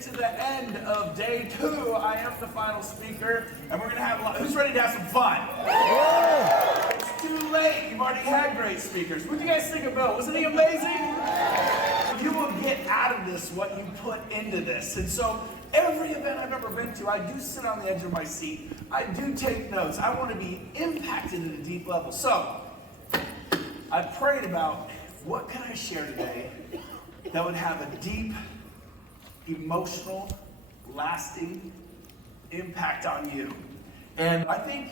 it to the end of day 2. I am the final speaker, and we're going to have a lot. Who's ready to have some fun? It's too late. You've already had great speakers. What do you guys think of Bill? Wasn't he amazing? You will get out of this what you put into this. And so every event I've ever been to, I do sit on the edge of my seat. I do take notes. I want to be impacted at a deep level. So I prayed about what can I share today that would have a deep, emotional, lasting impact on you. And I think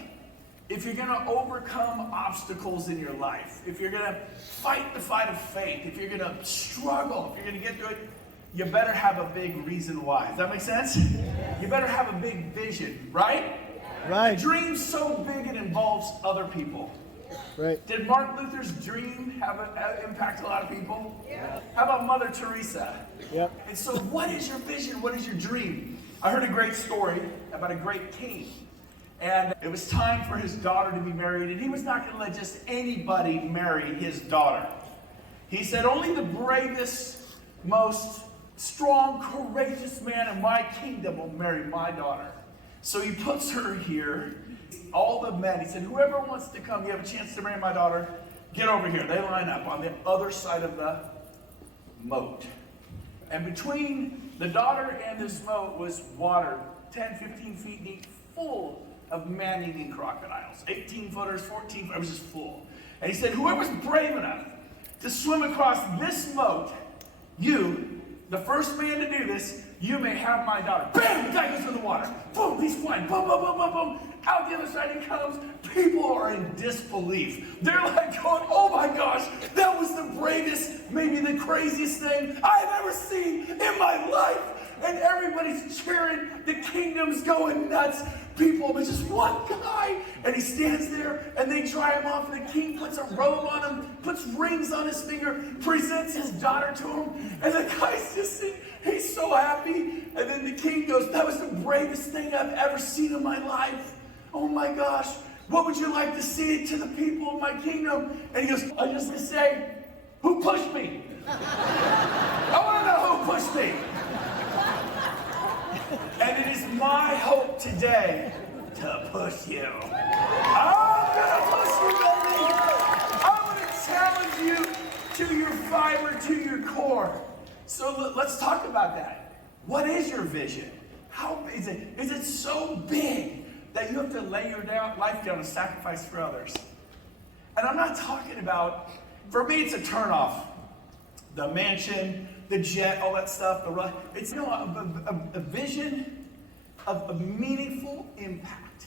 if you're going to overcome obstacles in your life, if you're going to fight the fight of faith, if you're going to struggle, if you're going to get through it, you better have a big reason why. Does that make sense? You better have a big vision, right? Right. A dream's so big it involves other people. Right. Did Martin Luther's dream have an impact a lot of people? Yeah. How about Mother Teresa? Yep. And so what is your vision? What is your dream? I heard a great story about a great king. And it was time for his daughter to be married, and he was not going to let just anybody marry his daughter. He said, only the bravest, most strong, courageous man in my kingdom will marry my daughter. So he puts her here. All the men, he said, whoever wants to come, you have a chance to marry my daughter, get over here. They line up on the other side of the moat. And between the daughter and this moat was water, 10, 15 feet deep, full of man-eating crocodiles. 18-footers, 14-footers, it was just full. And he said, whoever's brave enough to swim across this moat, you, the first man to do this, you may have my daughter. Bam! The guy goes in the water. Boom! He's flying. Boom, boom, boom, boom, boom. Out the other side he comes. People are in disbelief. They're like going, oh my gosh, that was the bravest, maybe the craziest thing I've ever seen in my life. And everybody's cheering. The kingdom's going nuts. People, there's just one guy. And he stands there, and they dry him off. And the king puts a robe on him, puts rings on his finger, presents his daughter to him. And the guy's just he's so happy. And then the king goes, that was the bravest thing I've ever seen in my life. Oh my gosh. What would you like to see to the people of my kingdom? And he goes, I just want to say, who pushed me? I want to know who pushed me. And it is my hope today to push you. I'm going to push you, baby. I'm going to challenge you to your fiber, to your core. So let's talk about that. What is your vision? How is it? Is it so big that you have to lay your life down and sacrifice for others? And I'm not talking about, for me it's a turnoff. The mansion, the jet, all that stuff. It's a vision of a meaningful impact.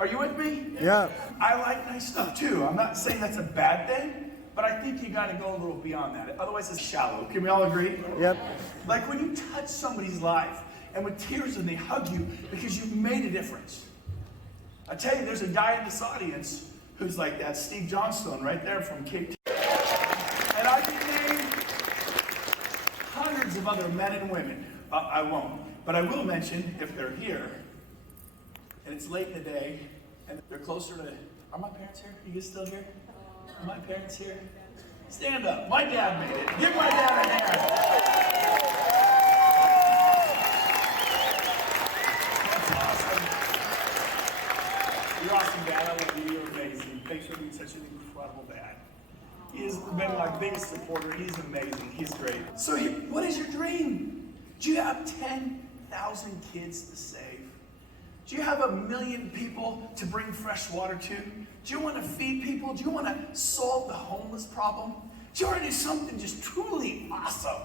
Are you with me? Yeah. I like nice stuff too. I'm not saying that's a bad thing, but I think you got to go a little beyond that. Otherwise it's shallow. Can we all agree? Yep. Like when you touch somebody's life and with tears and they hug you because you made a difference. I tell you, there's a guy in this audience who's like that, Steve Janson right there from Cape Town. And I can name hundreds of other men and women. I won't. But I will mention, if they're here, and it's late in the day, and they're closer to, are my parents here? Are you guys still here? Are my parents here? Stand up. My dad made it. Give my dad a hand. That's awesome. You're awesome, Dad. I love you. You're amazing. Thanks for being such an incredible dad. He has been my biggest supporter. He's amazing. He's great. So what is your dream? Do you have 10,000 kids to save? Do you have 1 million people to bring fresh water to? Do you want to feed people? Do you want to solve the homeless problem? Do you want to do something just truly awesome?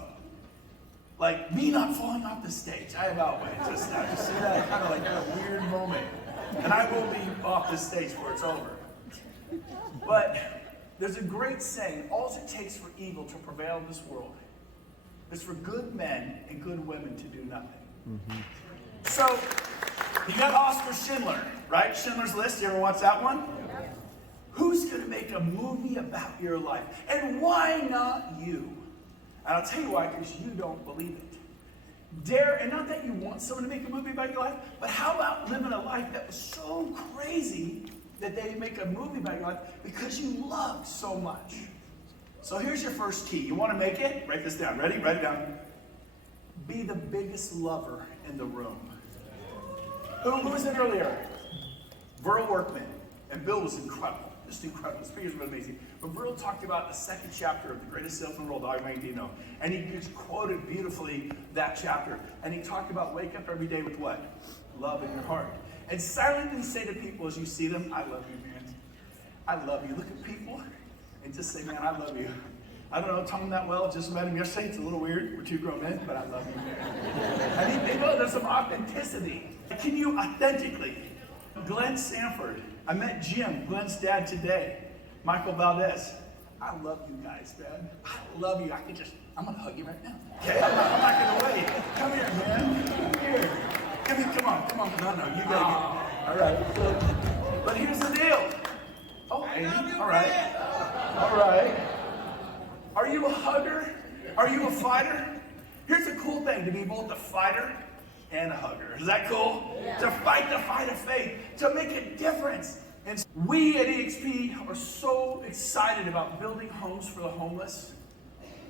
Like me not falling off the stage. I about went just now. You see that? Kind of like a weird moment. And I will be off this stage before it's over. But there's a great saying, all it takes for evil to prevail in this world is for good men and good women to do nothing. Mm-hmm. So, you got Oscar Schindler, right? Schindler's List, you ever watch that one? Yeah. Who's going to make a movie about your life? And why not you? And I'll tell you why, because you don't believe it. And not that you want someone to make a movie about your life, but how about living a life that was so crazy that they make a movie about your life because you love so much? So here's your first key. You want to make it? Write this down. Ready? Write it down. be the biggest lover in the room. Who was in earlier? Verl Workman. And Bill was incredible. Just incredible. The speakers were amazing. But Verl talked about the second chapter of The Greatest Salesman in the World, Dog Mangino. And he just quoted beautifully that chapter. And he talked about wake up every day with what? Love in your heart. And silently say to people as you see them, I love you, man. I love you. Look at people and just say, man, I love you. I don't know Tom that well. Just met him yesterday. It's a little weird. We're two grown men, but I love you, man. I mean, they know there's some authenticity. Can you authentically? Glenn Sanford. I met Jim, Glenn's dad, today. Michael Valdez. I love you guys, man. I love you. I'm going to hug you right now. Okay? I'm not going to wait. Come here, man. Come here. Come on. No, you got to get. All right. But here's the deal. Oh, Amy. All right. Are you a hugger? Are you a fighter? Here's the cool thing, to be both a fighter and a hugger. Is that cool? Yeah. To fight the fight of faith, to make a difference. And we at EXP are so excited about building homes for the homeless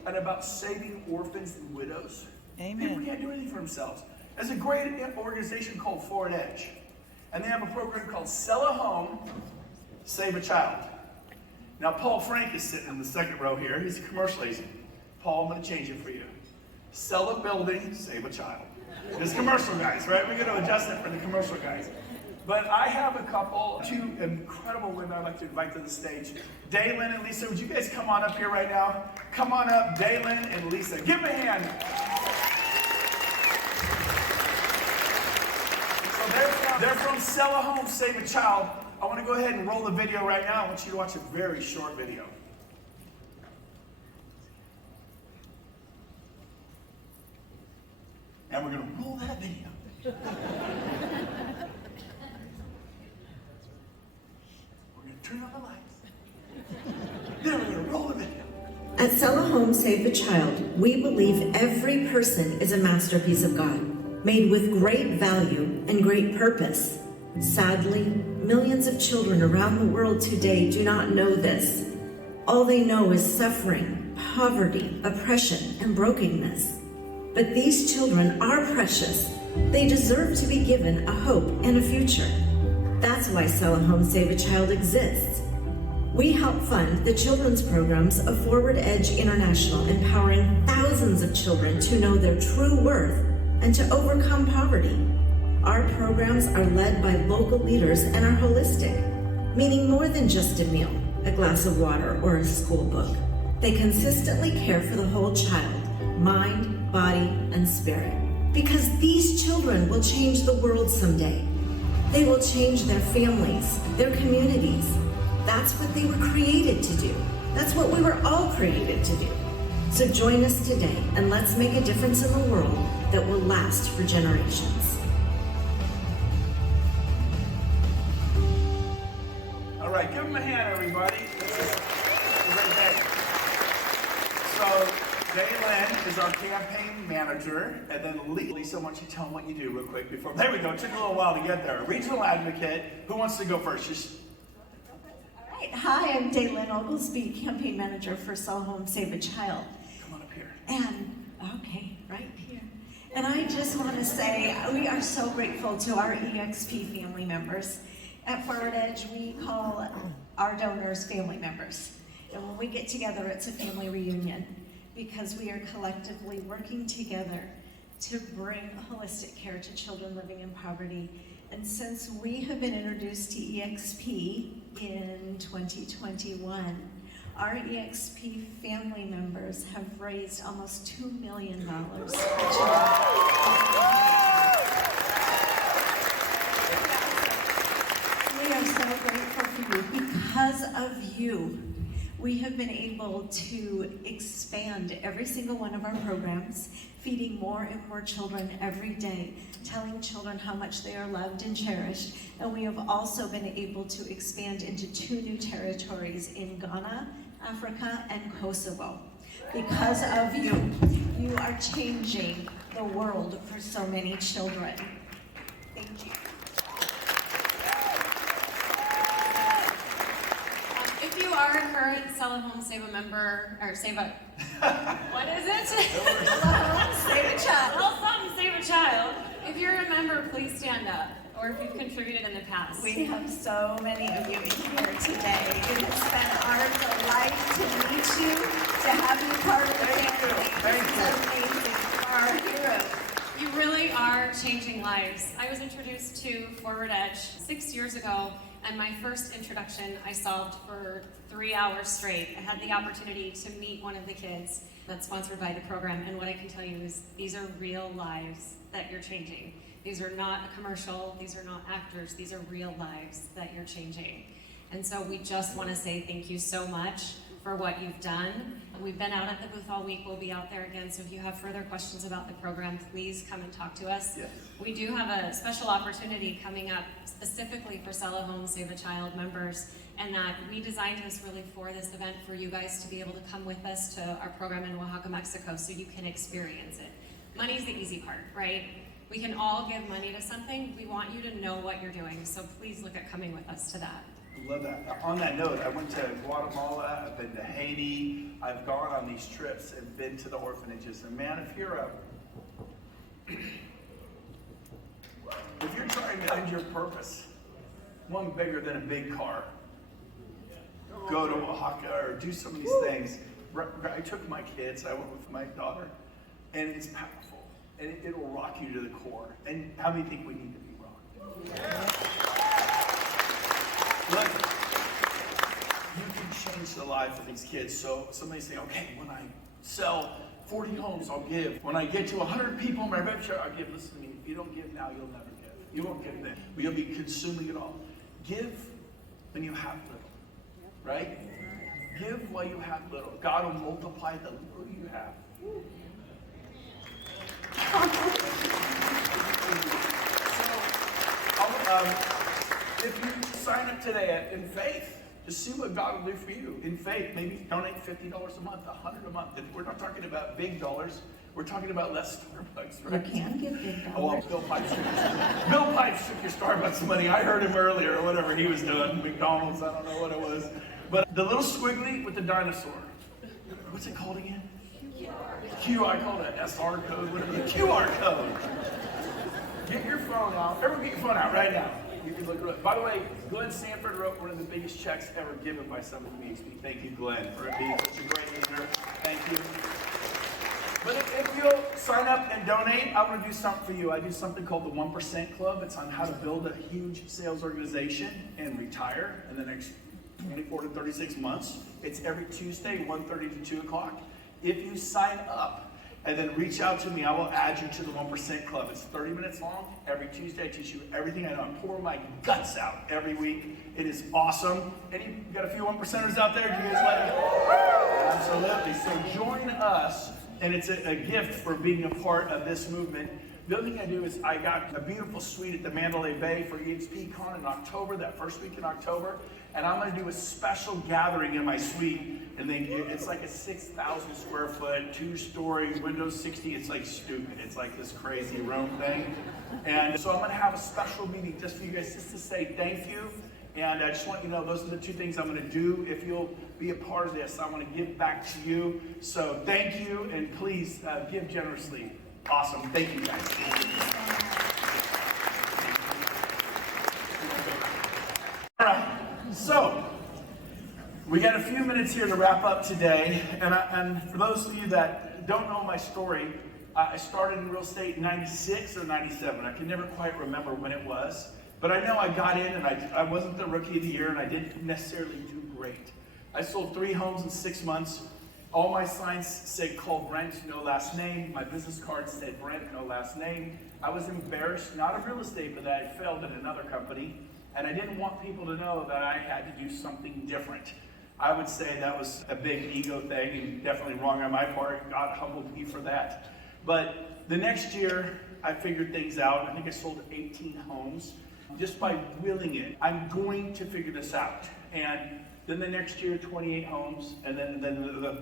and about saving orphans and widows. Amen. People can't do anything for themselves. There's a great organization called Forward Edge, and they have a program called Sell a Home, Save a Child. Now, Paul Frank is sitting in the second row here. He's a commercial agent. Paul, I'm going to change it for you. Sell a building, save a child. There's commercial guys, right? We're going to adjust it for the commercial guys. But I have two incredible women I'd like to invite to the stage. Daylin and Lisa, would you guys come on up here right now? Come on up, Daylin and Lisa. Give them a hand. So they're from Sell a Home, Save a Child. I want to go ahead and roll the video right now. I want you to watch a very short video. And we're going to roll that video. We're going to turn on the lights. Then we're going to roll the video. At Sell a Home, Save a Child, we believe every person is a masterpiece of God, made with great value and great purpose. Sadly, millions of children around the world today do not know this. All they know is suffering, poverty, oppression, and brokenness. But these children are precious. They deserve to be given a hope and a future. That's why Sell a Home, Save a Child exists. We help fund the children's programs of Forward Edge International, empowering thousands of children to know their true worth and to overcome poverty. Our programs are led by local leaders and are holistic, meaning more than just a meal, a glass of water, or a school book. They consistently care for the whole child, mind, body, and spirit. Because these children will change the world someday. They will change their families, their communities. That's what they were created to do. That's what we were all created to do. So join us today and let's make a difference in the world that will last for generations. All right, give them a hand, everybody. This is a great day. So, Daylin is our campaign manager, and then Lisa, why don't you tell them what you do real quick before. There we go. It took a little while to get there. Regional advocate. Who wants to go first? All right. Hi, I'm Daylin Oglesby, campaign manager for Sell Home, Save a Child. Come on up here. Okay, right here. And I just want to say we are so grateful to our EXP family members. At Forward Edge, we call our donors family members. And when we get together, it's a family reunion because we are collectively working together to bring holistic care to children living in poverty. And since we have been introduced to EXP in 2021, our EXP family members have raised almost $2 million for children. We are so grateful for you. Because of you, we have been able to expand every single one of our programs, feeding more and more children every day, telling children how much they are loved and cherished. And we have also been able to expand into 2 new territories in Ghana, Africa, and Kosovo. Because of you, you are changing the world for so many children. Thank you. If you are a current Sell a Home, Save a member, or save a, what is it? Save a child. Well, something, save a child. If you're a member, please stand up, or if you've contributed in the past. We have so many of you in here today. It has been our delight to meet you, to have you part of the family. Thank you. It's amazing. You are our heroes. You really are changing lives. I was introduced to Forward Edge 6 years ago, and my first introduction I solved for 3 hours straight. I had the opportunity to meet one of the kids that's sponsored by the program, and what I can tell you is these are real lives that you're changing. These are not a commercial, these are not actors, these are real lives that you're changing. And so we just want to say thank you so much for what you've done. We've been out at the booth all week, we'll be out there again, so if you have further questions about the program, please come and talk to us. Yes. We do have a special opportunity coming up specifically for Sell a Home, Save a Child members, and that we designed this really for this event for you guys to be able to come with us to our program in Oaxaca, Mexico, so you can experience it. Money's the easy part, right? We can all give money to something. We want you to know what you're doing, so please look at coming with us to that. I love that. On that note, I went to Guatemala, I've been to Haiti, I've gone on these trips and been to the orphanages. And man, if you're trying to find your purpose, one bigger than a big car, go to Oaxaca or do some of these things. I took my kids, I went with my daughter, and it's powerful. And it'll rock you to the core. And how many think we need to be rocked? Look, you can change the life of these kids. So somebody say, okay, when I sell 40 homes, I'll give. When I get to 100 people in my revenue, I'll give. Listen to me, if you don't give now, you'll never give. You won't give then. But you'll be consuming it all. Give when you have little, right? Give while you have little. God will multiply the little you have. If you sign up today in faith, just see what God will do for you. In faith, maybe donate $50 a month, $100 a month. We're not talking about big dollars. We're talking about less Starbucks, right? You can give big Oh, well, Bill Pipes took your Starbucks money. I heard him earlier, or whatever he was doing. McDonald's, I don't know what it was. But the little squiggly with the dinosaur. What's it called again? I call it an SR code, whatever, the QR code. Get your phone out. Everyone get your phone out right now. You can look real. By the way, Glenn Sanford wrote one of the biggest checks ever given by someone who needs me. Thank you, Glenn, for being such a great leader. Thank you. But if you'll sign up and donate, I'm going to do something for you. I do something called the 1% Club. It's on how to build a huge sales organization and retire in the next 24 to 36 months. It's every Tuesday, 1:30 to 2 o'clock. If you sign up and then reach out to me, I will add you to the 1% Club. It's 30 minutes long. Every Tuesday, I teach you everything I know. I pour my guts out every week. It is awesome. And you got a few 1%ers out there? Do you guys like it? Absolutely. So join us, and it's a gift for being a part of this movement. The other thing I do is I got a beautiful suite at the Mandalay Bay for EXPCon in October, that first week in October. And I'm going to do a special gathering in my suite. And then it's like a 6,000 square foot, 2-story, Windows 60. It's like stupid. It's like this crazy room thing. And so I'm going to have a special meeting just for you guys, just to say thank you. And I just want you to know those are the two things I'm going to do. If you'll be a part of this, I want to give back to you. So thank you, and please give generously. Awesome. Thank you, guys. All right. So, we got a few minutes here to wrap up today, and for those of you that don't know my story, I started in real estate in 96 or 97. I can never quite remember when it was, but I know I got in and I wasn't the rookie of the year, and I didn't necessarily do great. I sold 3 homes in 6 months. All my signs said call Brent, no last name. My business card said Brent, no last name. I was embarrassed, not of real estate, but that I failed at another company. And I didn't want people to know that I had to do something different. I would say that was a big ego thing, and definitely wrong on my part. God humbled me for that. But the next year, I figured things out. I think I sold 18 homes just by willing it. I'm going to figure this out. And then the next year, 28 homes. And then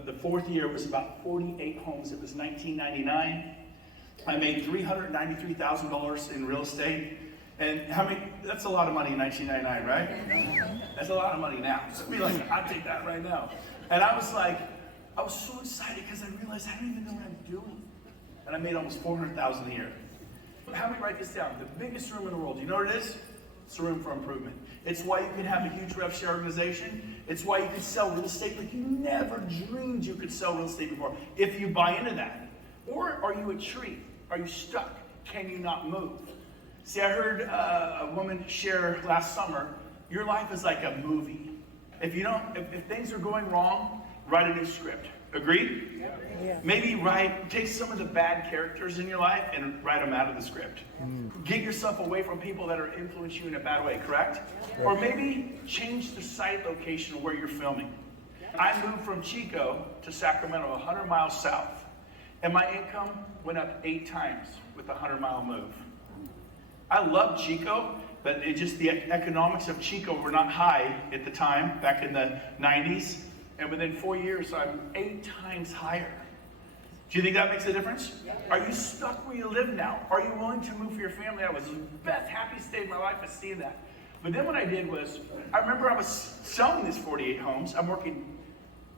the fourth year was about 48 homes. It was 1999. I made $393,000 in real estate. And how many, that's a lot of money in 1999, right? That's a lot of money now. So be like, I'd take that right now. And I was like, I was so excited because I realized I don't even know what I'm doing. And I made almost $400,000 a year. How many write this down? The biggest room in the world, do you know what it is? It's a room for improvement. It's why you can have a huge rev share organization. It's why you can sell real estate like you never dreamed you could sell real estate before, if you buy into that. Or are you a tree? Are you stuck? Can you not move? See, I heard a woman share last summer, your life is like a movie. If things are going wrong, write a new script. Agreed? Yeah. Maybe take some of the bad characters in your life and write them out of the script. Get yourself away from people that are influencing you in a bad way, correct? Yeah. Or maybe change the site location of where you're filming. I moved from Chico to Sacramento, 100 miles south, and my income went up 8 times with a 100-mile move. I love Chico, but the economics of Chico were not high at the time, back in the 90s. And within 4 years, I'm 8 times higher. Do you think that makes a difference? Are you stuck where you live now? Are you willing to move for your family? I was the best, happiest day of my life of seeing that. But then what I did was, I remember I was selling these 48 homes. I'm working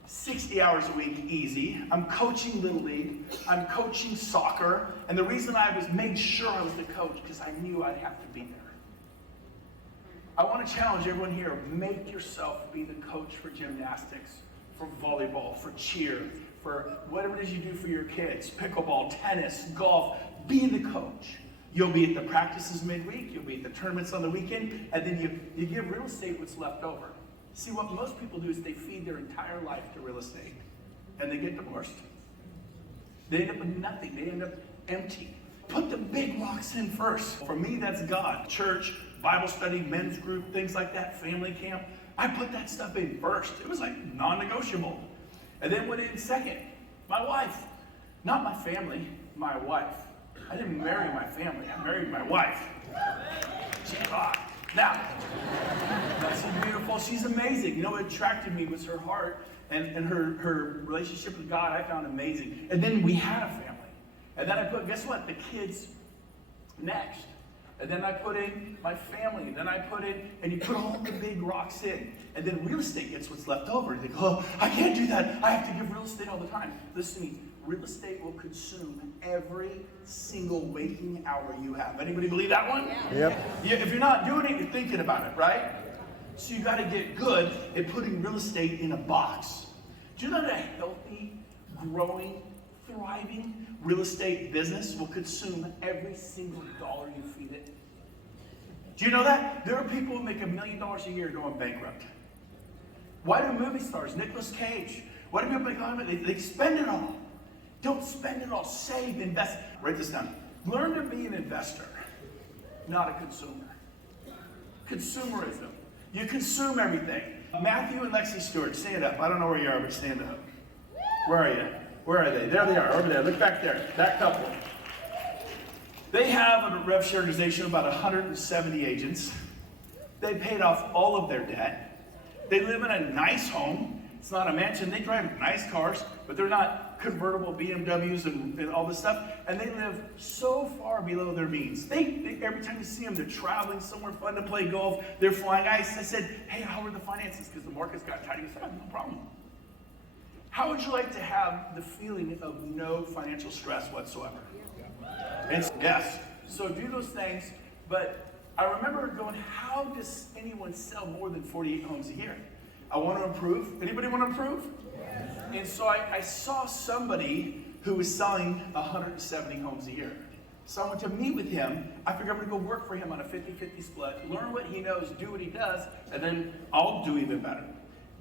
60 hours a week easy. I'm coaching Little League. I'm coaching soccer. And the reason I made sure I was the coach, because I knew I'd have to be there. I want to challenge everyone here, make yourself be the coach for gymnastics, for volleyball, for cheer, for whatever it is you do for your kids, pickleball, tennis, golf. Be the coach. You'll be at the practices midweek, you'll be at the tournaments on the weekend, and then you give real estate what's left over. See, what most people do is they feed their entire life to real estate, and they get divorced. They end up with nothing. They end up empty. Put the big rocks in first. For me, that's God. Church, Bible study, men's group, things like that, family camp. I put that stuff in first. It was like non-negotiable. And then went in second. My wife. Not my family, my wife. I didn't marry my family. I married my wife. She's hot. Now, she's beautiful. She's amazing. You know what attracted me was her heart and her relationship with God. I found amazing. And then we had a family. And then I put, guess what? The kids next. And then I put in my family. Then I put in, and you put all the big rocks in. And then real estate gets what's left over. You think, oh, I can't do that. I have to give real estate all the time. Listen to me. Real estate will consume every single waking hour you have. Anybody believe that one? Yep. Yeah, if you're not doing it, you're thinking about it, right? So you got to get good at putting real estate in a box. Do you know that a healthy, growing, thriving real estate business will consume every single dollar you feed it? Do you know that? There are people who make $1 million a year going bankrupt. Why do movie stars, Nicolas Cage, why do people make all of it? They spend it all. Don't spend it all. Save, invest. Write this down. Learn to be an investor, not a consumer. Consumerism. You consume everything. Matthew and Lexi Stewart, stand up. I don't know where you are, but stand up. Where are you? Where are they? There they are, over there. Look back there. That couple. They have a rev share organization of about 170 agents. They paid off all of their debt. They live in a nice home. It's not a mansion. They drive nice cars, but they're not convertible BMWs and all this stuff. And they live so far below their means. They every time you see them, they're traveling somewhere fun to play golf. They're flying ice. I said, hey, how are the finances? Because the market's got tight. He said, no problem. How would you like to have the feeling of no financial stress whatsoever? And yes, so do those things. But I remember going, how does anyone sell more than 48 homes a year? I want to improve. Anybody want to improve? Yes. And so I saw somebody who was selling 170 homes a year. So I went to meet with him. I figured I'm going to go work for him on a 50-50 split, learn what he knows, do what he does, and then I'll do even better.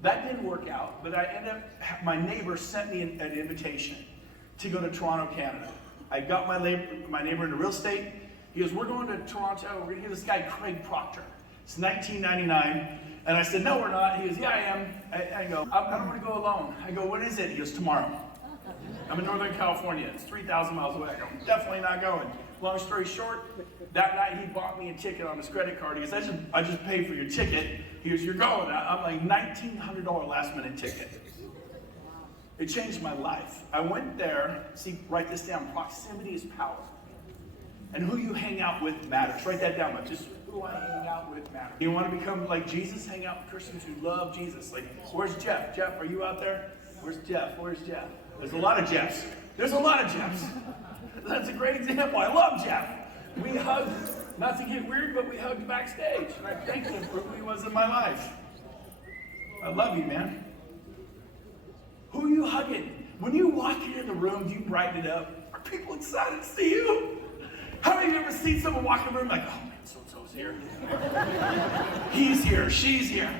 That didn't work out, but I ended up, my neighbor sent me an invitation to go to Toronto, Canada. I got my neighbor into real estate. He goes, we're going to Toronto. We're going to hear this guy, Craig Proctor. It's 1999. And I said, no, we're not. He goes, yeah, I am. I go, I don't want to go alone. I go, when is it? He goes, tomorrow. I'm in Northern California. It's 3,000 miles away. I go, I'm definitely not going. Long story short, that night he bought me a ticket on his credit card. He goes, I just paid for your ticket. He goes, you're going. I'm like, $1,900 last minute ticket. It changed my life. I went there. See, write this down. Proximity is power. And who you hang out with matters. Write that down. Just who I hang out with matters. You want to become like Jesus? Hang out with Christians who love Jesus. Like, where's Jeff? Jeff, are you out there? Where's Jeff? Where's Jeff? There's a lot of Jeffs. There's a lot of Jeffs. That's a great example. I love Jeff. We hugged, not to get weird, but we hugged backstage. And I thank him for who he was in my life. I love you, man. Who are you hugging? When you walk into the room, do you brighten it up? Are people excited to see you? How many of you ever seen someone walk in the room like, oh man, so-and-so's here. He's here, she's here.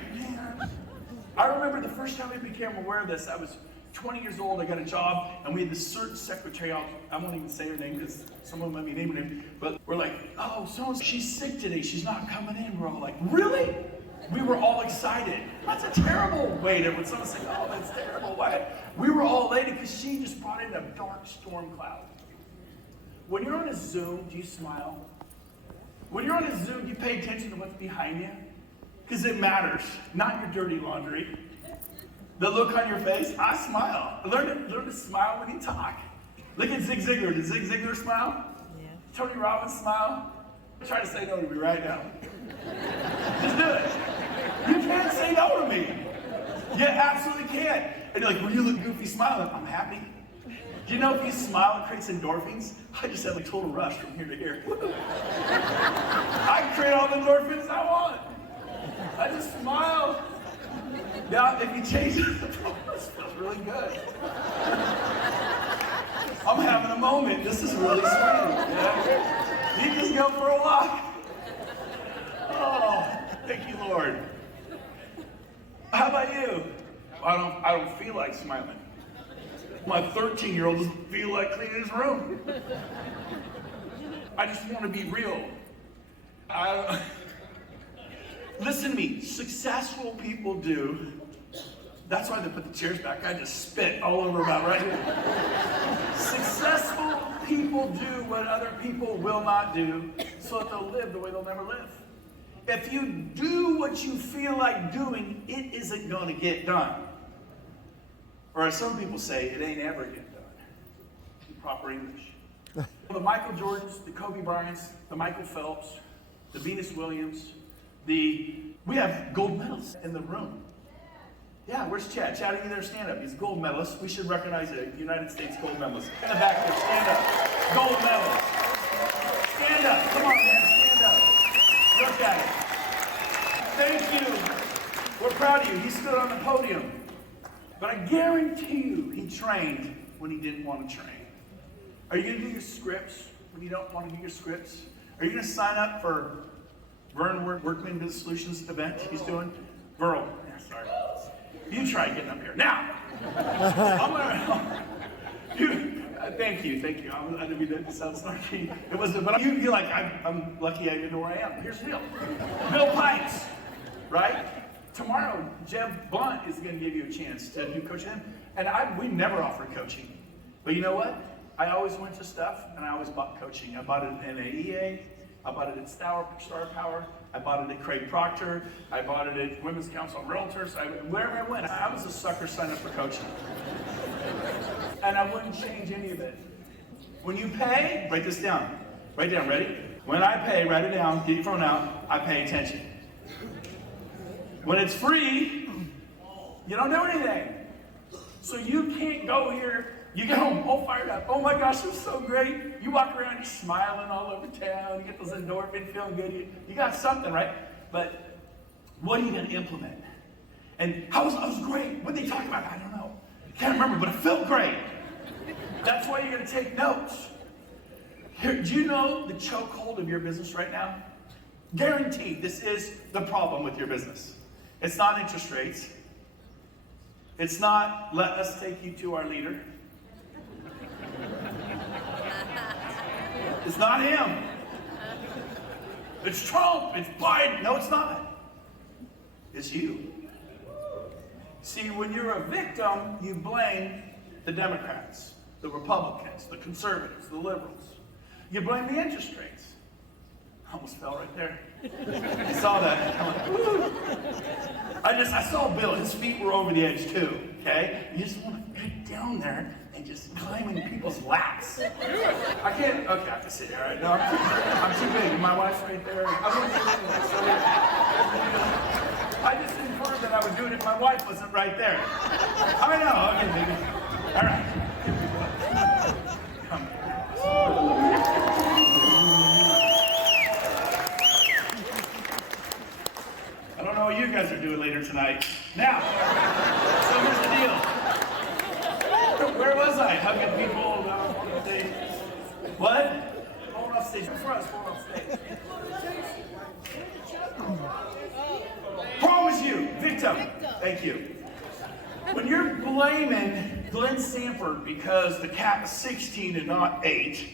I remember the first time I became aware of this, I was 20 years old, I got a job, and we had this certain secretary, I won't even say her name because someone might be naming her, but we're like, oh, so she's sick today, she's not coming in. We're all like, really? We were all excited. That's a terrible way to, when someone says, oh, that's terrible. Why? We were all elated because she just brought in a dark storm cloud. When you're on a Zoom, do you smile? When you're on a Zoom, do you pay attention to what's behind you? Because it matters, not your dirty laundry. The look on your face, I smile. Learn to smile when you talk. Look at Zig Ziglar. Does Zig Ziglar smile? Yeah. Tony Robbins smile? Try to say no to me right now. Just do it. You can't say no to me. You absolutely can't. And you're like, well, you look goofy smiling. I'm happy. Do you know if you smile, it creates endorphins? I just have a total rush from here to here. I can create all the endorphins I want. I just smile. Now, if you change it, this feels really good. I'm having a moment. This is really sweet. Yeah? You just go for a walk. Oh, thank you, Lord. How about you? I don't feel like smiling. My 13-year-old doesn't feel like cleaning his room. I just want to be real. Listen to me. Successful people do. That's why they put the chairs back. I just spit all over about right here. Successful people do what other people will not do so that they'll live the way they'll never live. If you do what you feel like doing, it isn't going to get done. Or as some people say, it ain't ever get done. In proper English. The Michael Jordans, the Kobe Bryants, the Michael Phelps, the Venus Williams, we have gold medals in the room. Yeah, where's Chad? Chad, are you there? Stand up. He's a gold medalist. We should recognize a United States gold medalist. In the back there, stand up. Gold medalist. Stand up. Come on, man. Stand up. Look at it. Thank you. We're proud of you. He stood on the podium. But I guarantee you, he trained when he didn't want to train. Are you going to do your scripts when you don't want to do your scripts? Are you going to sign up for Vern Workman Business Solutions event he's doing? Burl. Yeah, sorry. You try getting up here. Now, thank you. I didn't mean to sound snarky. It wasn't, but you're like, I'm lucky I even know where I am. Here's the deal. Bill Pikes, right? Tomorrow, Jeb Blunt is going to give you a chance to do coaching. And we never offered coaching. But you know what? I always went to stuff, and I always bought coaching. I bought it in NAEA. I bought it at Star Power. I bought it at Craig Proctor. I bought it at Women's Council of Realtors. Wherever I went, I was a sucker sign up for coaching. And I wouldn't change any of it. When you pay, write this down. Write down, ready? When I pay, write it down, get your phone out, I pay attention. When it's free, you don't do anything. So you can't go here, you get home all fired up. Oh my gosh, it was so great. You walk around, you're smiling all over town, you get those endorphins, feeling good. You got something, right? But what are you going to implement? And I was great. What did they talk about? I don't know. Can't remember, but it felt great. That's why you're going to take notes. Here, do you know the chokehold of your business right now? Guaranteed, this is the problem with your business. It's not interest rates. It's not let us take you to our leader. It's not him. It's Trump. It's Biden. No, it's not. It's you. See, when you're a victim, you blame the Democrats, the Republicans, the conservatives, the liberals. You blame the interest rates. I almost fell right there. I saw that. I'm like, woo. I saw Bill. His feet were over the edge too. Okay. You just want to down there and just climb in people's laps. I can't, okay, I have to sit here, all right? No, I'm too big. My wife's right there. I just inferred that I would do it if my wife wasn't right there. I know, okay, baby. All right. Come here. I don't know what you guys are doing later tonight. Now, so here's the deal. Where was I? Hugging people on the stage. What? Going off stage. What's going off stage? Promise you, victim. Thank you. When you're blaming Glenn Sanford because the cap is 16 and not 8,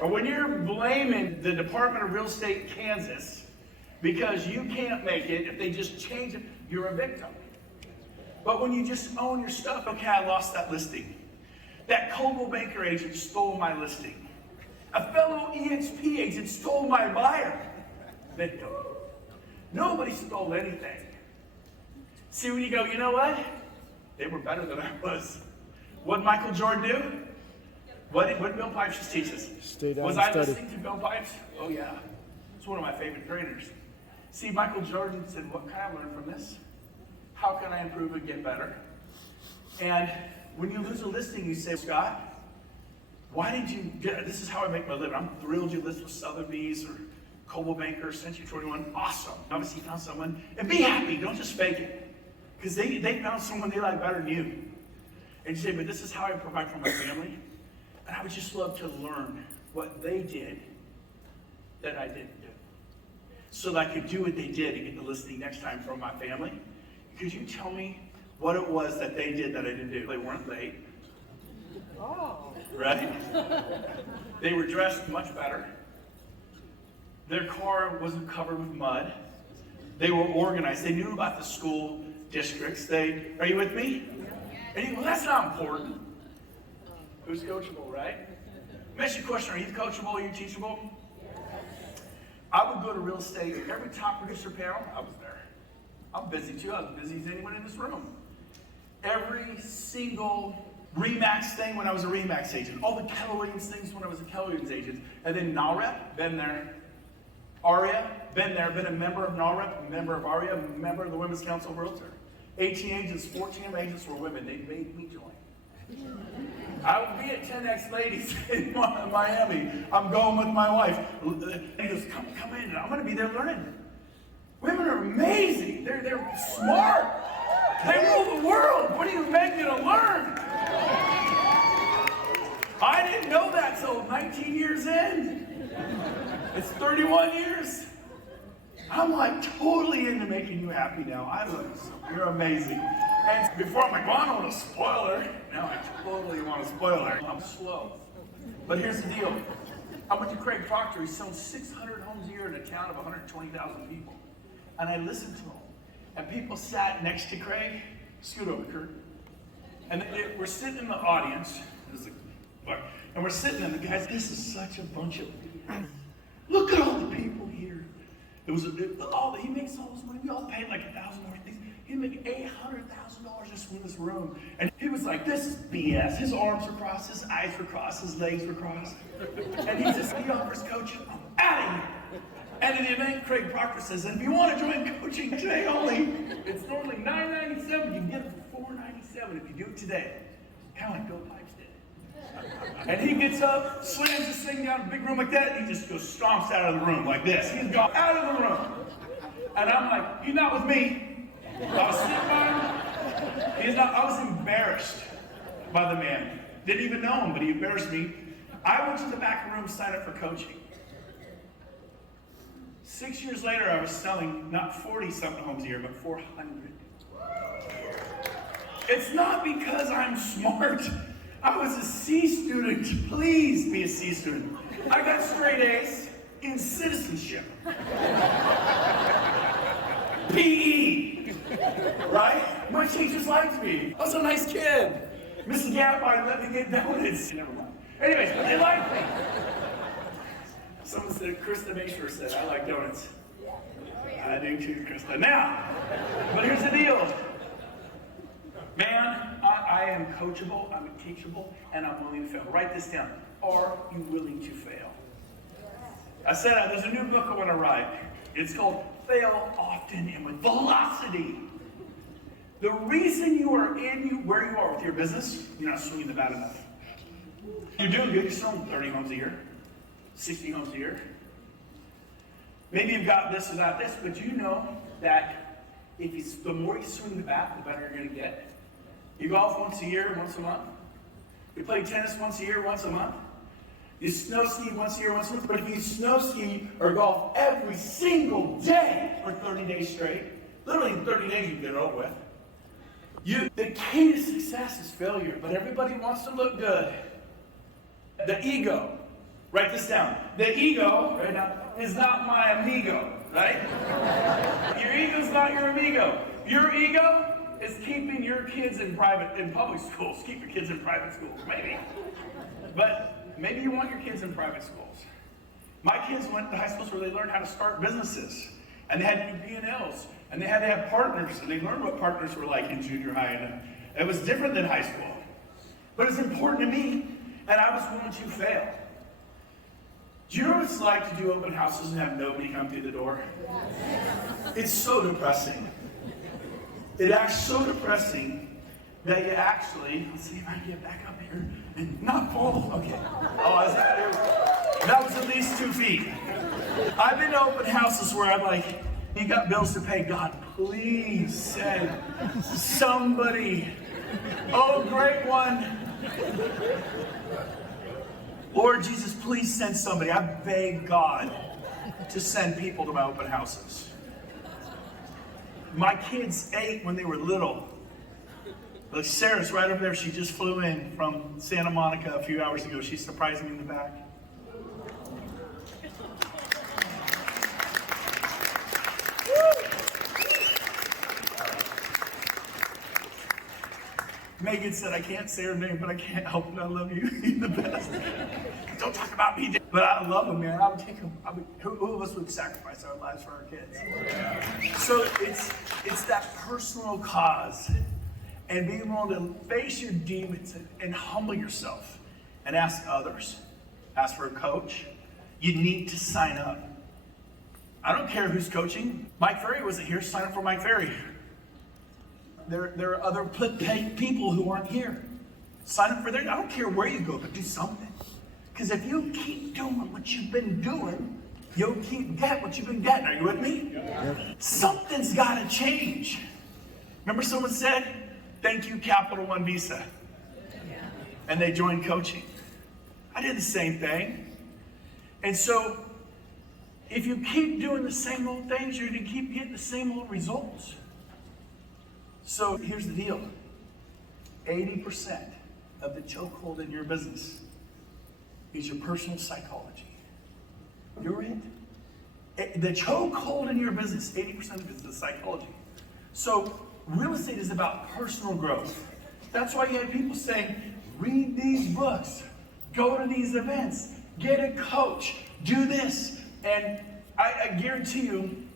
or when you're blaming the Department of Real Estate Kansas because you can't make it, if they just change it, you're a victim. But when you just own your stuff, okay, I lost that listing. That Coldwell Banker agent stole my listing. A fellow EXP agent stole my buyer. Victim. Nobody stole anything. See, when you go, you know what? They were better than I was. What did Michael Jordan do? What did Bill Pipes just teach us? Stay down was and I study. listening to Bill Pipes? Oh yeah. It's one of my favorite trainers. See, Michael Jordan said, what can I learn from this? How can I improve and get better? And when you lose a listing, you say, Scott, why did you get, this is how I make my living. I'm thrilled you list with Sotheby's or Coldwell Banker, Century 21. Awesome. Obviously you found someone. And be happy. Don't just fake it. Because they found someone they like better than you. And you say, but this is how I provide for my family. And I would just love to learn what they did that I didn't do. So that I could do what they did and get the listing next time from my family. Could you tell me what it was that they did that I didn't do? They weren't late. Oh. Right? They were dressed much better. Their car wasn't covered with mud. They were organized. They knew about the school districts. Are you with me? And you go, well, that's not important. Who's coachable, right? Let me ask you a question. Are you coachable? Are you teachable? I would go to real estate. Every top producer panel, I was there. I'm busy too. I was busy as anyone in this room. Every single RE/MAX thing when I was a RE/MAX agent. All the Keller Williams things when I was a Keller Williams agent. And then NAREP, been there. ARIA, been there. Been a member of NAREP, a member of ARIA, a member of the Women's Council of Realtor. 18 agents, 14 agents were women. They made me join. I would be at 10X Ladies in Miami. I'm going with my wife. He goes, come in. I'm going to be there learning. Women are amazing. They're smart. They rule the world. What do you make me to learn? I didn't know that till 19 years in. It's 31 years. I'm like totally into making you happy now. I love you. You're amazing. And before I'm like, well, I don't want to spoil her. Now I totally want to spoil her. I'm slow. But here's the deal. I went to Craig Proctor. He sells 600 homes a year in a town of 120,000 people. And I listened to him. And people sat next to Craig. Scoot over, Kurt. And we're sitting in the audience. And we're sitting and the guys, this is such a bunch of BS. Look at all the people here. He makes all this money. We all paid like $1,000. He'd make $800,000 just in this room. And he was like, this is BS. His arms were crossed, his eyes were crossed, his legs were crossed. And he offers coaching. I'm out of here. And in the event, Craig Proctor says, and if you want to join coaching today only, it's normally $997. You can get it for $497 if you do it today. Kind of like Bill Pipes did. And he gets up, slams this thing down in a big room like that, and he just goes stomps out of the room like this. He's gone out of the room. And I'm like, he's not with me. I was sitting by him. I was embarrassed by the man. Didn't even know him, but he embarrassed me. I went to the back of the room, signed up for coaching. 6 years later, I was selling not 40-something homes a year, but 400. It's not because I'm smart. I was a C student. Please be a C student. I got straight A's in citizenship. PE. Right? My teachers liked me. I was a nice kid. Mrs. Gapine let me get donuts. Never mind. Anyways, but they liked me. Someone said, Krista Mashore said, I like donuts. I do too, Krista. Now, but here's the deal. Man, I I am coachable, I'm teachable, and I'm willing to fail. Write this down. Are you willing to fail? I said there's a new book I want to write. It's called Fail Often and with Velocity. The reason you are where you are with your business, you're not swinging the bat enough. You're doing good. You're selling 30 homes a year, 60 homes a year. Maybe you've got this or that, this, but you know that the more you swing the bat, the better you're going to get. You golf once a year, once a month. You play tennis once a year, once a month. You snow ski once a year, once a month. But if you snow ski or golf every single day for 30 days straight, literally in 30 days you get it over with. The key to success is failure, but everybody wants to look good. The ego, write this down. The ego, right now, is not my amigo, right? Your ego is not your amigo. Your ego is keeping your kids in public schools. Keep your kids in private schools, maybe. But maybe you want your kids in private schools. My kids went to high schools where they learned how to start businesses, and they had to do P&Ls, and they had to have partners, and they learned what partners were like in junior high, and it was different than high school. But it's important to me, and I was willing to fail. Do you know what it's like to do open houses and have nobody come through the door? It's so depressing. It acts so depressing that you actually, let's see if I can get back up here and not fall. Okay. Oh, that was at least 2 feet. I've been to open houses where I'm like, you got bills to pay. God, please send somebody. Oh, great one. Lord Jesus, please send somebody. I beg God to send people to my open houses. My kids ate when they were little. Like Sarah's right over there. She just flew in from Santa Monica a few hours ago. She's surprising me in the back. Megan said, I can't say her name, but I can't help it. I love you. You're the best. Don't talk about me. But I love them, man. I would take them. Who of us would sacrifice our lives for our kids? So it's that personal cause and being willing to face your demons and humble yourself and ask others. Ask for a coach. You need to sign up. I don't care who's coaching. Mike Ferry wasn't here. Sign up for Mike Ferry. There are other people who aren't here. Sign up for their. I don't care where you go, but do something. Because if you keep doing what you've been doing, you'll keep getting what you've been getting. Are you with me? Yeah. Something's got to change. Remember someone said, thank you, Capital One Visa. Yeah. And they joined coaching. I did the same thing. And so, if you keep doing the same old things, you're going to keep getting the same old results. So here's the deal. 80% of the chokehold in your business is your personal psychology. You're it. The chokehold in your business, 80% of it is the psychology. So real estate is about personal growth. That's why you had people saying, read these books, go to these events, get a coach, do this. And I guarantee you,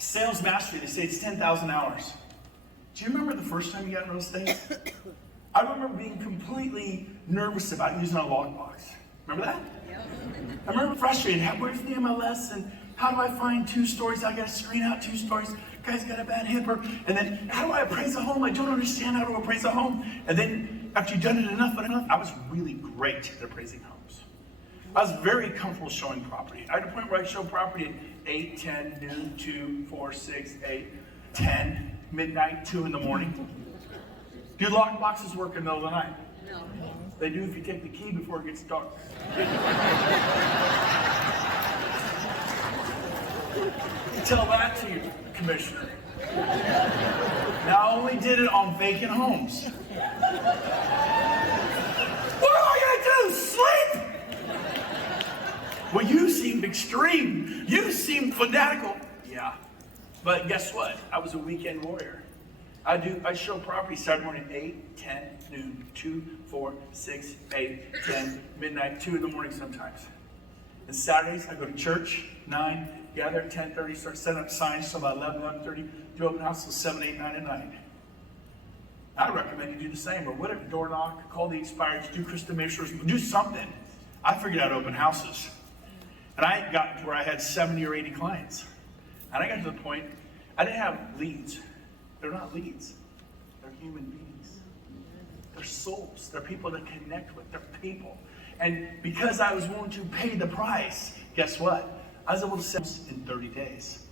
sales mastery, they say it's 10,000 hours. Do you remember the first time you got in real estate? I remember being completely nervous about using a lockbox. Remember that? Yep. I remember frustrated. Where's the MLS and how do I find 2 stories? I got to screen out 2 stories. Guy's got a bad hipper. And then how do I appraise a home? I don't understand how to appraise a home. And then after you've done it enough, I was really great at appraising homes. I was very comfortable showing property. I had a point where I showed property at 8, 10, noon, 2, 4, 6, 8, 10. Midnight, 2 in the morning. Do lock boxes work in the middle of the night? No. They do if you take the key before it gets dark. Tell that to your commissioner. Now I only did it on vacant homes. What am I gonna do? Sleep? Well, you seemed extreme. You seemed fanatical. Yeah. But guess what? I was a weekend warrior. I show property Saturday morning 8, 10, noon, 2, 4, 6, 8, 10, midnight, 2 in the morning sometimes. And Saturdays I go to church, 9, gather at 10:30, start setting up signs till about 11, 11:30, do open house till 7, 8, 9 at night. I recommend you do the same, or whatever, door knock, call the expireds, do Krista Mishra's, do something. I figured out open houses. And I got to where I had 70 or 80 clients. And I got to the point, I didn't have leads. They're not leads. They're human beings. They're souls. They're people to connect with. They're people. And because I was willing to pay the price, guess what? I was able to sell in 30 days.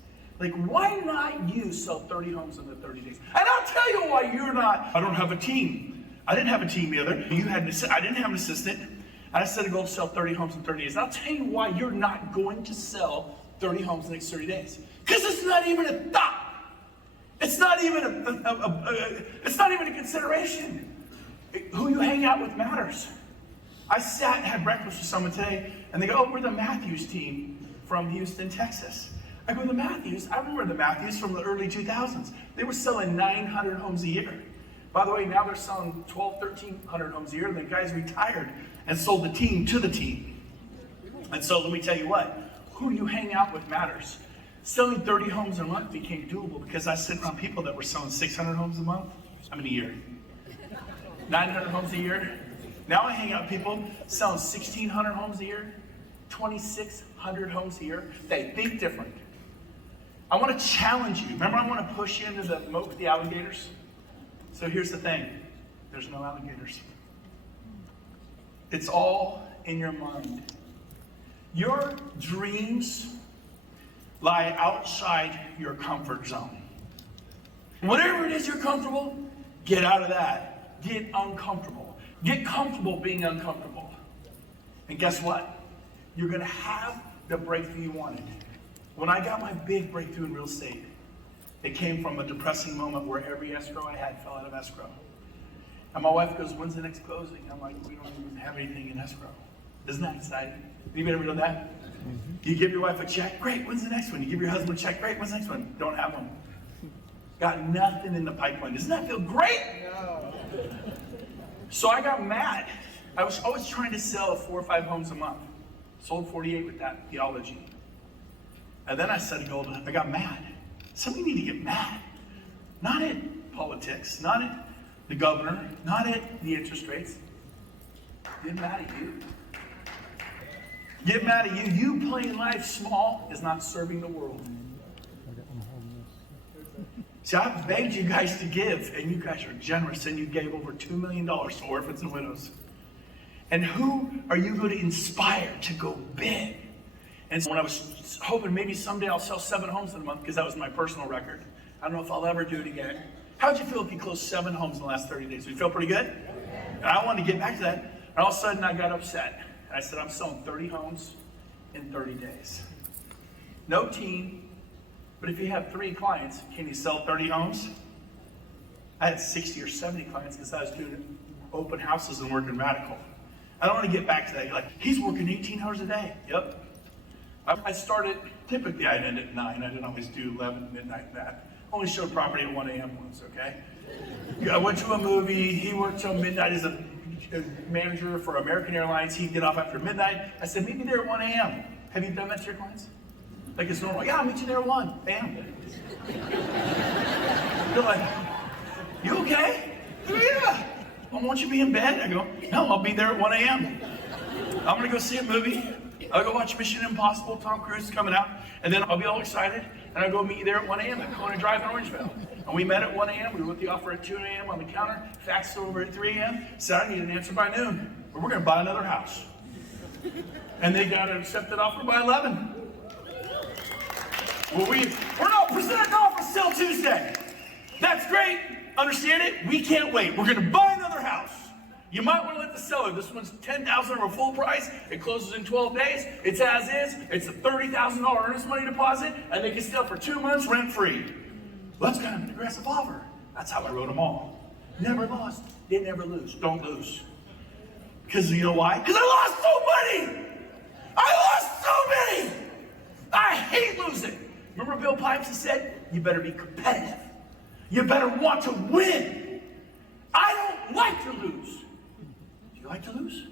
Like, why not you sell 30 homes in the 30 days? And I'll tell you why you're not. I don't have a team. I didn't have a team either. I didn't have an assistant. And I said to go sell 30 homes in 30 days. And I'll tell you why you're not going to sell 30 homes in the next 30 days. Because it's not even a thought. It's not even it's not even a consideration. Who you hang out with matters. I sat and had breakfast with someone today, and they go, "Oh, we're the Matthews team from Houston, Texas." I go, "The Matthews?" I remember the Matthews from the early 2000s. They were selling 900 homes a year. By the way, now they're selling 1,300 homes a year. The guys retired and sold the team to the team. And so let me tell you what, who you hang out with matters. Selling 30 homes a month became doable because I sit around people that were selling 600 homes a month. A year. 900 homes a year. Now I hang out with people selling 1,600 homes a year, 2,600 homes a year. They think different. I want to challenge you. Remember, I want to push you into the moat with the alligators? So here's the thing. There's no alligators. It's all in your mind. Your dreams lie outside your comfort zone. Whatever it is you're comfortable, get out of that. Get uncomfortable. Get comfortable being uncomfortable. And guess what? You're going to have the breakthrough you wanted. When I got my big breakthrough in real estate, it came from a depressing moment where every escrow I had fell out of escrow. And my wife goes, "When's the next closing?" I'm like, "We don't even have anything in escrow." Isn't that exciting? Anybody ever done that? You give your wife a check, great, when's the next one? You give your husband a check, great, when's the next one? Don't have one. Got nothing in the pipeline. Doesn't that feel great? No. So I got mad. I was always trying to sell 4 or 5 homes a month. Sold 48 with that theology. And then I said to God, I got mad. Some of you need to get mad. Not at politics, not at the governor, not at the interest rates. Get mad at you. Get mad at you. You playing life small is not serving the world. See, I've begged you guys to give, and you guys are generous, and you gave over $2 million to orphans and widows. And who are you going to inspire to go big? And so when I was hoping maybe someday I'll sell 7 homes in a month, because that was my personal record. I don't know if I'll ever do it again. How'd you feel if you closed 7 homes in the last 30 days? Did you feel pretty good? And I wanted to get back to that. And all of a sudden I got upset. And I said, I'm selling 30 homes in 30 days. No team. But if you have 3 clients, can you sell 30 homes? I had 60 or 70 clients because I was doing open houses and working radical. I don't want to get back to that. You're like, he's working 18 hours a day. Yep. I started, typically I'd end at 9. I didn't always do 11, midnight, that. Only showed property at 1 a.m. once, okay? I went to a movie. He worked till midnight as a manager for American Airlines. He'd get off after midnight. I said, meet me there at 1 a.m. Have you done that to your clients? Like it's normal. Yeah, I'll meet you there at 1. Bam. They're like, you okay? Yeah. Well, won't you be in bed? I go, no, I'll be there at 1 a.m. I'm going to go see a movie. I'll go watch Mission Impossible. Tom Cruise is coming out. And then I'll be all excited. And I'll go meet you there at 1 a.m. at Kona Drive in Orangeville. And we met at 1 a.m. We wrote the offer at 2 a.m. on the counter. Faxed over at 3 a.m. Said, I need an answer by noon. Or we're going to buy another house. And they got an accepted offer by 11. Well, we're not presenting an offer till Tuesday. That's great. Understand it? We can't wait. We're going to buy another house. You might want to let the seller. This one's $10,000 or full price. It closes in 12 days. It's as is. It's a $30,000 earnest money deposit, and they can sell for 2 months rent free. Well, that's kind of an aggressive offer. That's how I wrote them all. Never lost. They never lose. Don't lose. Because you know why? Because I lost so many. I lost so many. I hate losing. Remember Bill Pipes has said, you better be competitive. You better want to win. I don't like to lose. Do you like to lose?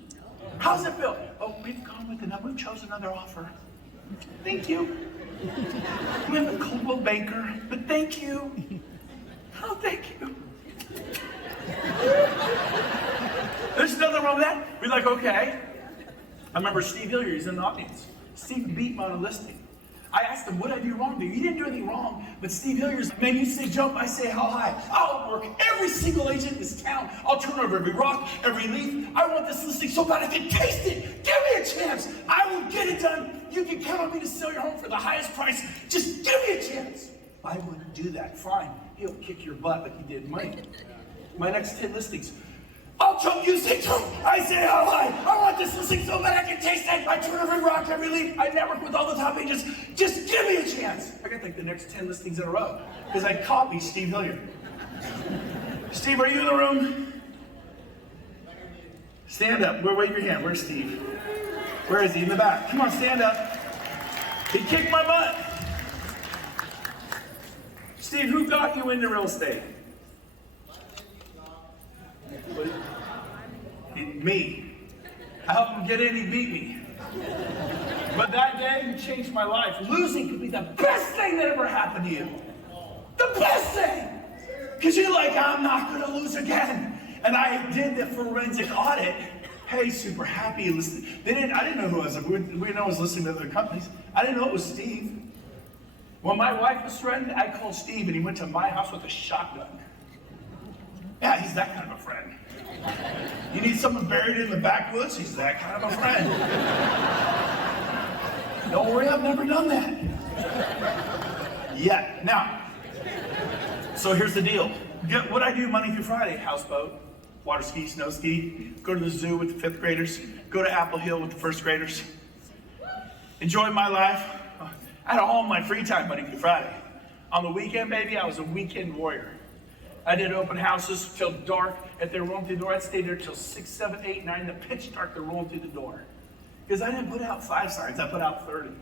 How's it feel? Oh, we've gone with another, we've chosen another offer. Thank you. We haven't called a banker, but thank you. Oh, thank you. There's nothing wrong with that. We're like, okay. I remember Steve Hilliard, he's in the audience. Steve beat me on a listing. I asked him, what did I do wrong? He didn't do anything wrong, but Steve Hilliard's like, man, you say jump, I say how high. I'll work every single agent in this town. I'll turn over every rock, every leaf. I want this listing so bad I can taste it. Give me a chance. I will get it done. You can count on me to sell your home for the highest price. Just give me a chance. I wouldn't do that. Fine. He'll kick your butt like he did mine. My next 10 listings. I'll jump, you say jump, I say how high. I want this listing so bad I can taste it. I turn every rock, every leaf. I network with all the top agents. Just give me a chance. I got like the next 10 listings in a row because I copied Steve Hilliard. Steve, are you in the room? Stand up. Wave your hand. Where's Steve? Where is he? In the back. Come on, stand up. He kicked my butt. Steve, who got you into real estate? Me. I helped him get in, he beat me. But that day, he changed my life. Losing could be the best thing that ever happened to you. The best thing! Because you're like, I'm not going to lose again. And I did the forensic audit. Hey, super happy. Listen, I didn't know who I was. We didn't know I was listening to other companies. I didn't know it was Steve. When my wife was threatened, I called Steve and he went to my house with a shotgun. Yeah, he's that kind of a friend. You need someone buried in the backwoods? He's that kind of a friend. Don't worry, I've never done that. Yet. Now, so here's the deal. What I do Monday through Friday, houseboat, water ski, snow ski, go to the zoo with the 5th graders, go to Apple Hill with the 1st graders. Enjoy my life. I had a home my free time Monday through Friday. On the weekend, baby, I was a weekend warrior. I did open houses till dark. If they were rolling through the door, I'd stay there till 6, 7, 8, 9, the pitch dark, they're rolling through the door. Because I didn't put out 5 signs, I put out 30. It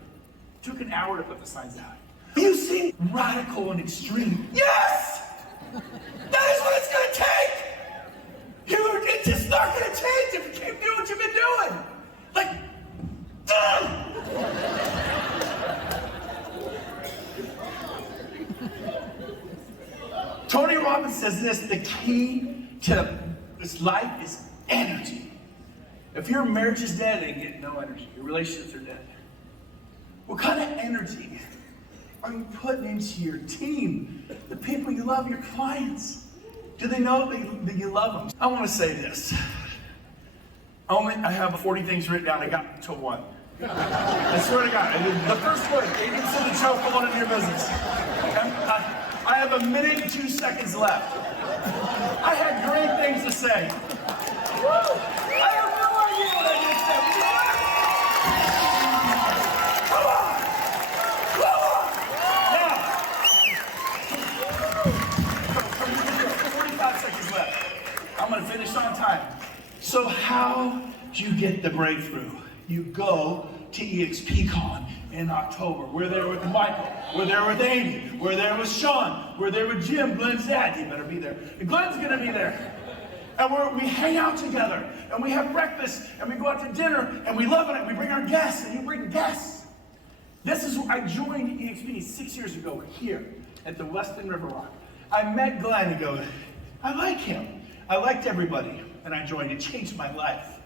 took an hour to put the signs out. You seem radical and extreme. Yes! That is what it's gonna take! It's just not gonna change if you keep doing what you've been doing. Like, done! Tony Robbins says this, the key to this life is energy. If your marriage is dead, they get no energy. Your relationships are dead. What kind of energy are you putting into your team? The people you love, your clients. Do they know that you love them? I want to say this. I have 40 things written down. I got to 1. I swear to God. The first one, you can send a joke on in your business. Okay? I have 1 minute and 2 seconds left. I had great things to say. Woo! I have no idea what I just said. Come on! Now, 45 seconds left. I'm going to finish on time. So how do you get the breakthrough? You go to EXPCon in October. We're there with Michael. We're there with Amy. We're there with Sean. We're there with Jim. Glenn's dad. You better be there. And Glenn's going to be there. And we hang out together. And we have breakfast. And we go out to dinner. And we love it. And we bring our guests. And you bring guests. This is I joined EXP 6 years ago here at the Weston River Rock. I met Glenn and go, I like him. I liked everybody. And I joined. It changed my life.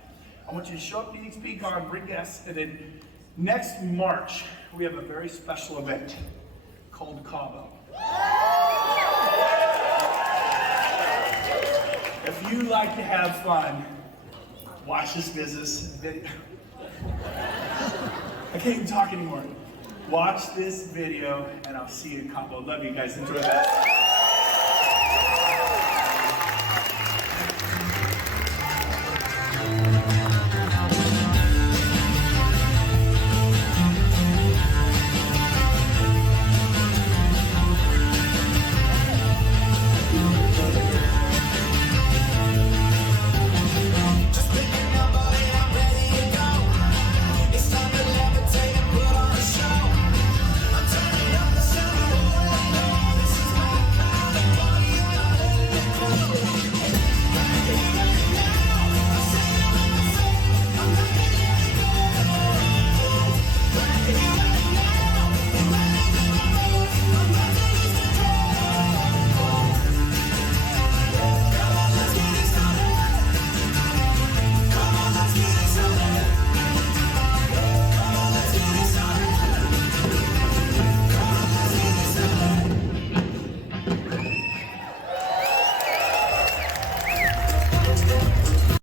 I want you to show up to EXPCon, bring guests, and then next March, we have a very special event called Cabo. If you like to have fun, watch this business video. I can't even talk anymore. Watch this video, and I'll see you in Cabo. Love you guys. Enjoy that.